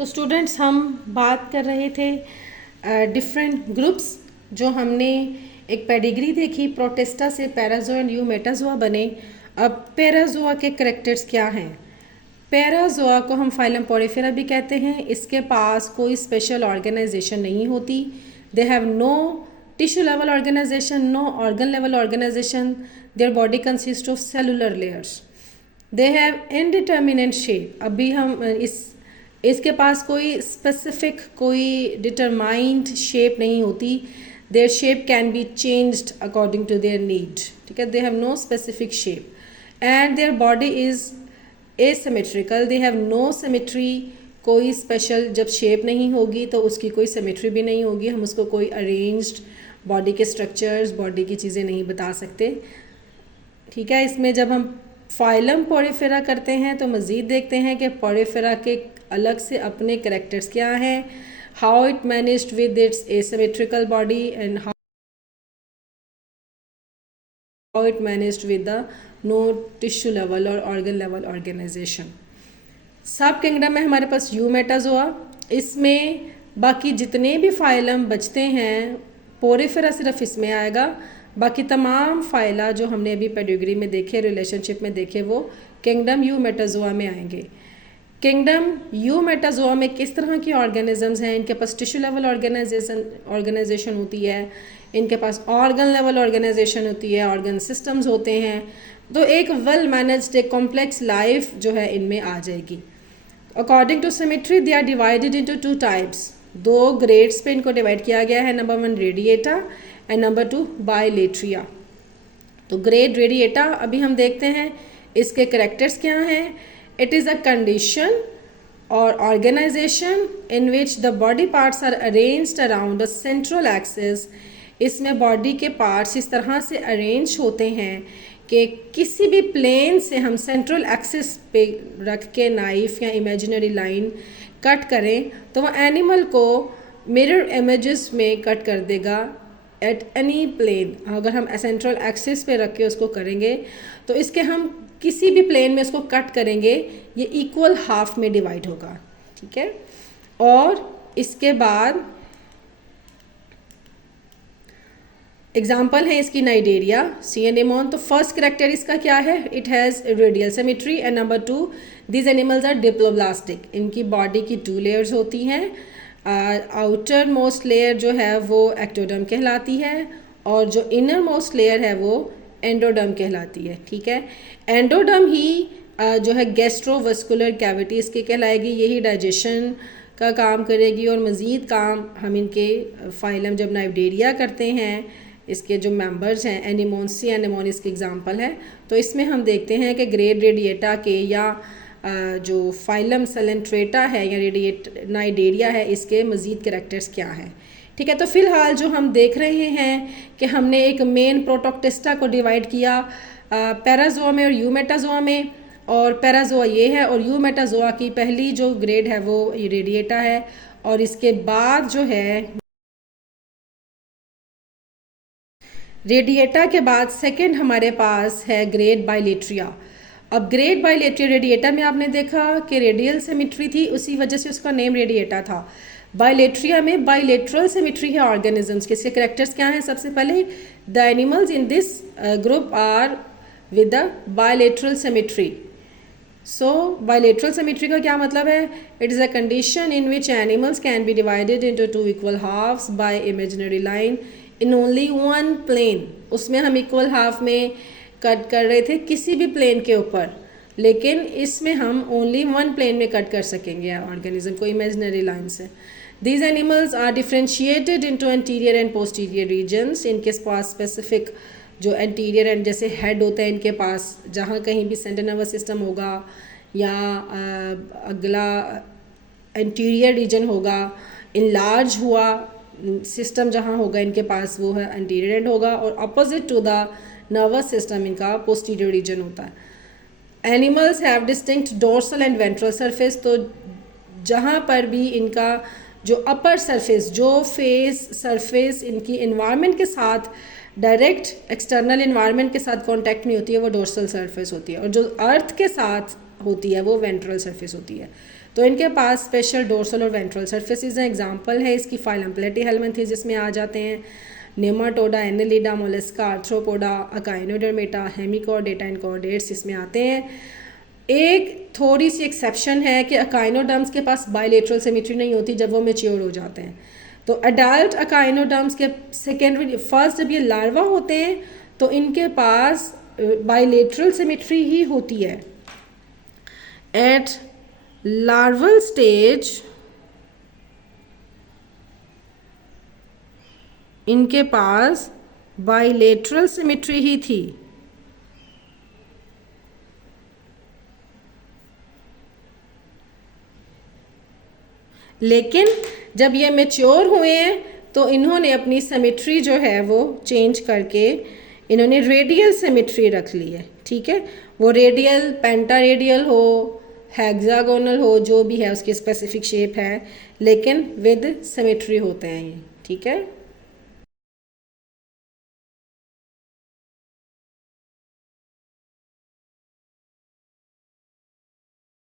तो स्टूडेंट्स हम बात कर रहे थे डिफरेंट ग्रुप्स जो हमने एक पेडिग्री देखी प्रोटिस्टा से पैराज़ोआ एंड यूमेटाज़ोआ बने। अब पैराज़ोआ के करैक्टर्स क्या हैं? पैराज़ोआ को हम फाइलम पोरिफेरा भी कहते हैं। इसके पास कोई स्पेशल ऑर्गेनाइजेशन नहीं होती। They have no tissue level organisation, no organ level organisation. Their body consist of cellular layers. They have indeterminate shape. अभी हम इसके पास कोई स्पेसिफिक कोई डिटरमाइंड शेप नहीं होती। Their shape can be changed according to their need. ठीक है, they have no specific shape and their body is asymmetrical. They have no symmetry. कोई स्पेशल जब शेप नहीं होगी तो उसकी कोई सिमेट्री भी नहीं होगी। हम उसको कोई अरेंज्ड बॉडी के स्ट्रक्चर्स, बॉडी की चीज़ें नहीं बता सकते। ठीक है, इसमें जब हम फाइलम पोरिफेरा करते हैं तो मज़ीद देखते हैं कि पोरिफेरा के अलग से अपने करैक्टर्स क्या हैं, how it managed with its asymmetrical body and how it managed with the no tissue level और ऑर्गन लेवल ऑर्गेनाइजेशन। सब किंगडम में हमारे पास यूमेटाज़ोआ। इसमें बाकी जितने भी फाइलम बचते हैं, पोरिफेरा सिर्फ इसमें आएगा। बाकी तमाम फाइला जो हमने अभी पेडिग्री में देखे, रिलेशनशिप में देखे, वो किंगडम यूमेटाज़ोआ में आएंगे। किंगडम यूमेटाज़ोआ में किस तरह की ऑर्गेनिजम्स हैं? इनके पास टिश्यू लेवल ऑर्गेनाइजेशन होती है, इनके पास ऑर्गन लेवल ऑर्गेनाइजेशन होती है, ऑर्गन सिस्टम्स होते हैं। तो एक वेल मैनेज्ड, एक कॉम्प्लेक्स लाइफ जो है इनमें आ जाएगी। According to symmetry they are divided into two types. दो ग्रेड्स पे इनको डिवाइड किया गया है। Number 1 Radiata and number 2 Bilateria. तो ग्रेड रेडिएटा अभी हम देखते हैं इसके करैक्टर्स क्या हैं। इट इज़ अ कंडीशन और organisation in which the body parts are arranged around a central axis. इसमें बॉडी के पार्ट्स इस तरह से अरेंज होते हैं कि किसी भी प्लेन से हम सेंट्रल एक्सिस पे रख के नाइफ या इमेजिनरी लाइन कट करें तो वह एनिमल को मिरर इमेजेस में कट कर देगा एट एनी प्लेन। अगर हम सेंट्रल एक्सिस पे रख के उसको करेंगे तो इसके हम किसी भी प्लेन में उसको कट करेंगे, ये इक्वल हाफ में डिवाइड होगा। ठीक है, और इसके बाद एग्जाम्पल है इसकी नाइडेरिया, सी एनेमोन। तो फर्स्ट करेक्टर इसका क्या है? It has radial symmetry and number 2 these animals are diploblastic. इनकी बॉडी की 2 लेयर्स होती हैं। आउटर मोस्ट लेयर जो है वो एक्टोडर्म कहलाती है और जो इनर मोस्ट लेयर है वो एंडोडर्म कहलाती है। ठीक है, एंडोडर्म ही जो है गैस्ट्रोवस्कुलर कैविटी इसकी कहलाएगी। यही डाइजेशन का काम करेगी और मज़ीद काम हम इनके फाइलम जब नाइडेरिया करते हैं, इसके जो मेंबर्स हैं, एनिमोन, सी एनेमोन इसके एग्जांपल है। तो इसमें हम देखते हैं कि ग्रेड रेडिएटा के या जो फाइलम सेलेंट्रेटा है या नाइडेरिया है, इसके मज़ीद करैक्टर्स क्या हैं। ठीक है, तो फ़िलहाल जो हम देख रहे हैं कि हमने एक मेन प्रोटोक्टिस्टा को डिवाइड किया पैराज़ोआ में और यूमेटाज़ोआ में। और पैराज़ोआ ये है और यूमेटाज़ोआ की पहली जो ग्रेड है वो रेडिएटा है और इसके बाद जो है रेडिएटा के बाद सेकंड हमारे पास है ग्रेड बायलेट्रिया। अब ग्रेड बायलेट्रिया रेडिएटा में आपने देखा कि रेडियल सिमेट्री थी, उसी वजह से उसका नेम रेडिएटा था। बायलेट्रिया में बायलेटरल सिमेट्री है ऑर्गेनिजम्स के। इसके करैक्टर्स क्या हैं? सबसे पहले the animals in this group are with the bilateral symmetry. So bilateral symmetry का क्या मतलब है? It is a condition in which animals can be divided into 2 equal halves by imaginary line in only one plane. उसमें हम equal half में cut कर रहे थे किसी भी प्लेन के ऊपर, लेकिन इसमें हम ओनली वन प्लेन में कट कर सकेंगे ऑर्गेनिज्म को इमेजिनरी लाइन से। These animals are differentiated into anterior and posterior regions. इनके पास स्पेसिफिक जो एंटीरियर एंड जैसे हेड होता है इनके पास, जहाँ कहीं भी सेंट्रल नर्वस सिस्टम होगा या अगला एंटीरियर रीजन होगा, इनलार्ज हुआ सिस्टम जहाँ होगा इनके पास वो है एंटीरियर एंड होगा और opposite to the nervous system इनका पोस्टीरियर रीजन होता है। Animals have distinct dorsal and ventral surface. तो जहाँ पर भी इनका जो अपर सरफेस, जो फेस सरफेस इनकी इन्वायरमेंट के साथ डायरेक्ट एक्सटर्नल इन्वायरमेंट के साथ कांटेक्ट नहीं होती है, वो डोर्सल सरफेस होती है और जो अर्थ के साथ होती है वो वेंट्रल सरफेस होती है। तो तो इनके पास स्पेशल डोर्सल और वेंट्रल सर्फेसिस हैं। एग्जांपल है इसकी फाइलम प्लेटीहेल्मिन्थेस जिसमें आ जाते हैं Nematoda, Annelida, Mollusca, arthropoda, Echinodermata, Hemichordata and chordates इसमें आते हैं। एक थोड़ी सी एक्सेप्शन है कि अकाइनोडर्म्स के पास बायलेटरल सिमेट्री नहीं होती जब वो मैच्योर हो जाते हैं। तो अडल्ट अकाइनोडर्म्स के सेकेंडरी फर्स्ट जब ये लार्वा होते हैं तो इनके पास बायलेटरल सिमेट्री ही होती है। एट लार्वल स्टेज इनके पास बायलेटरल सिमेट्री ही थी, लेकिन जब ये मैच्योर हुए हैं तो इन्होंने अपनी सिमेट्री जो है वो चेंज करके इन्होंने रेडियल सिमेट्री रख ली है। ठीक है, वो रेडियल, पेंटा रेडियल हो, हेक्सागोनल हो, जो भी है उसकी स्पेसिफिक शेप है, लेकिन विद सिमेट्री होते हैं ये। ठीक है।